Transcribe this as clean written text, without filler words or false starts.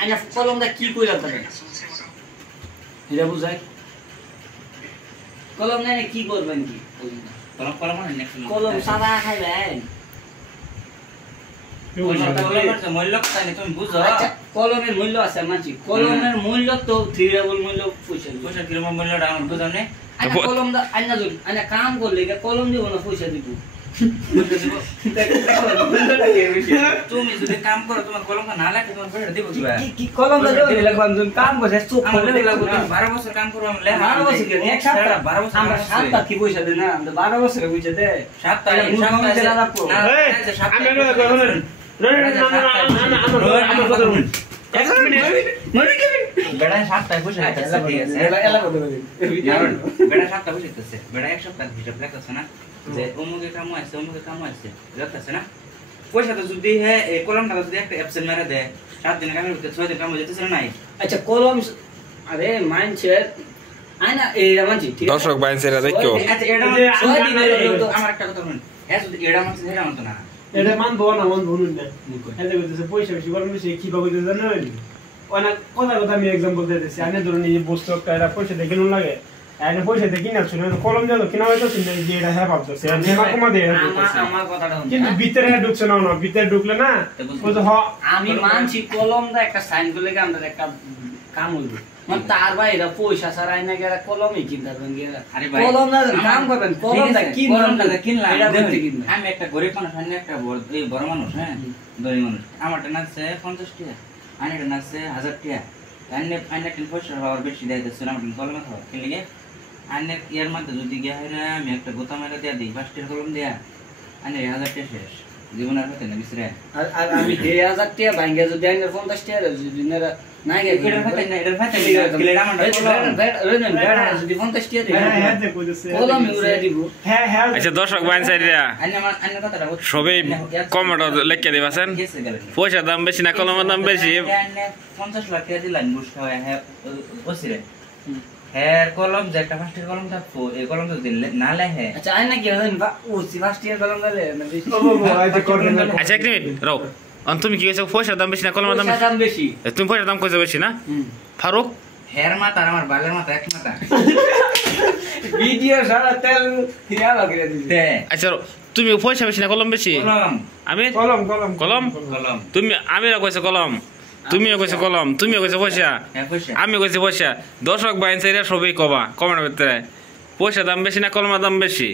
আইনা কলমটা কি কইরা থাকে এটা বুঝাই কলম না কি করবেন কি কলম না কলম সাদা খাইবেন কলমের মূল্য আছে মানছি কলমের মূল্য তো থ্রিডেবল মূল্য পয়সা কিরকম মূল্যটা আমার বুঝানে কলম আইনা যদি আইনা কাম করলে কলম দিব না পয়সা দিব তুমি যদি কাম করো তোমার কলম না লাগে তোমার পয়সা দিব কি কলম দিলে লাগবান তুমি কাম করছ চুপ করে লাগবে 12 বছর কাম করব আমি 12 বছর কি এক সপ্তাহ 12 বছর আমরা সাতটা কি পয়সা দেই না আমরা 12 বছরে পয়সা দে সপ্তাহ বেড়া সপ্তাহে পয়সা দিতেছে ঠিক আছে বেড়া সপ্তাহে পয়সা দিতেছে বেড়া এক সপ্তাহ হিসাব রাখতেছে না যে অমুকে কাম আছে রাখতেছে না পয়সা তো যদি হ্যাঁ এই কলমটা যদি একটা অ্যাবসেন্ট মেরে দেয় 7 দিন কামের ভিতরে 6 দিন কাম হয়ে যেতেছে না নাই আচ্ছা কলম আরে মাইন্ডসেট আইনা এইটা মানছি ঠিক আছে দর্শক বাইনছেরা দেখো আচ্ছা এটা 6 দিনের তো আমার একটা কথা শুনুন হ্যাঁ যদি এটা মানছে এটা মানতো না এটা মানবো না না এটা কইতেছে পয়সা বেশি কলম বেশি কি ভাবে কইতে জানেন অনেক কথা আমি एग्जांपल দিতেছি আমি ধরুন এই বস্তু একটা এটা পয়সা দেখে নুন লাগে আইনে পয়সা দেখি না শুনে কলম দাও কিনা হয়তো শুনে যে এটা হ্যাঁ ভাবতেছে নেমা কমা দেয় আমার কথাটা কিন্তু ভিতরে ঢুকছে না ভিতরে ঢুকলে না বুঝো আমি মানছি কলমটা একটা সাইন করলে কি আমাদের একটা কাম হইবে মানে তার বাইরে পয়সা ছাড়া আইনা গেরা কলমই কিনতে পারবেন গেরা কলম না কাম করবেন কলমটা কি কলমটা কিনলাম আমি একটা গরিব মানুষ আমি একটা বড় মানুষ হ্যাঁ গরিব মানুষ আমারটা নাচ্ছে 50 টাকা আইনাটা নাচ্ছে 1000 টাকা আইনে তিন পয়সা হওয়ার বেশি দেয় দিচ্ছে না কলমে খাওয়া কিনলে আইনে ইয়ার মধ্যে যদি গিয়ে হয় না আমি একটা গোতা মেলা দেয়া দিই 5 টাকা কলম দেয়া আইনে 1000 টাকা শেষ জীবনের হাতে না বিছরে আর আমি 1000 টাকা ভাঙ্গে যদি আইনে 50 টাকা যদি নেরা নাই গে এটার হাতে গিলে রামটা যদি 50 টাকা হ্যাঁ হ্যাঁ কইতেছে কলম উড়াই দিব হ্যাঁ হ্যাঁ আচ্ছা দর্শক বাইনছেরা আইনে কথাটা সবাই কমেন্ট লিখে দিবাছেন পয়সা দাম বেশি না কলমের দাম বেশি 50 লাখ টাকা দিলেন বুঝ খাওয়া হ্যাঁ ওসিরে হ্যাঁ কলম যে একটা 5 টাকা কলম থাকতো এই কলম তো দিলে না লেহে আচ্ছা আইনা কি হয় বা ও 5 টাকা কলম দিলে না বেশি আচ্ছা এক মিনিট রাও তুমি কি কইছো পয়সা দাম বেশি না কলমের দাম বেশি তুমি পয়সা দাম কইছো বেশি না ফারুক হের মাথা আর আমার বালের মাথা এক মাথা ভিডিও সারা তেল হিয়া লাগিয়ে দিতে আচ্ছা তুমি পয়সা বেশি না কলম বেশি কলম আমি কলম তুমি আমিরা কইছো কলম তুমিও কইছো কলম তুমিও কইছো পয়সা আমি কইছি পয়সা দর্শক বাইনছেরা সবাই কবা কমেন্ট করতে পয়সা দাম বেশি না কলমের দাম বেশি